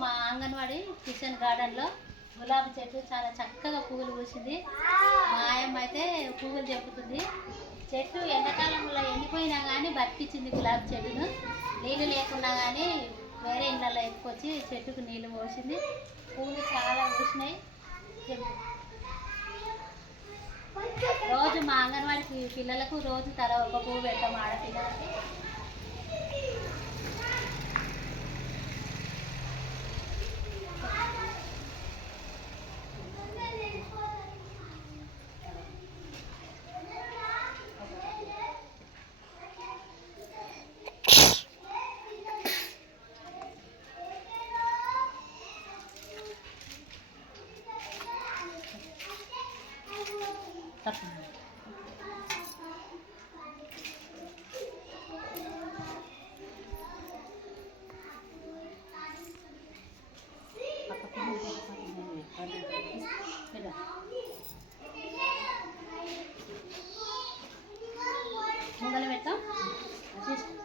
మా అంగన్వాడీ కిచెన్ గార్డెన్లో గులాబీ చెట్టు చాలా చక్కగా పువ్వులు పూసింది. మా ఆయమ్మ అయితే పువ్వులు చెప్పుతుంది చెట్టు ఎండాకాలంలో ఎండిపోయినా కానీ బతికించింది గులాబీ చెట్టును. నీళ్ళు లేకున్నా కానీ వేరే ఇళ్ళల్లో ఎక్కువచ్చి చెట్టుకు నీళ్ళు పోసింది. పువ్వులు చాలా పూసినాయి. రోజు మా అంగన్వాడికి పిల్లలకు రోజు తల ఒక పువ్వు పెడతాం ఆడపిల్లలకి. dapat Mau kalian betul? Atis.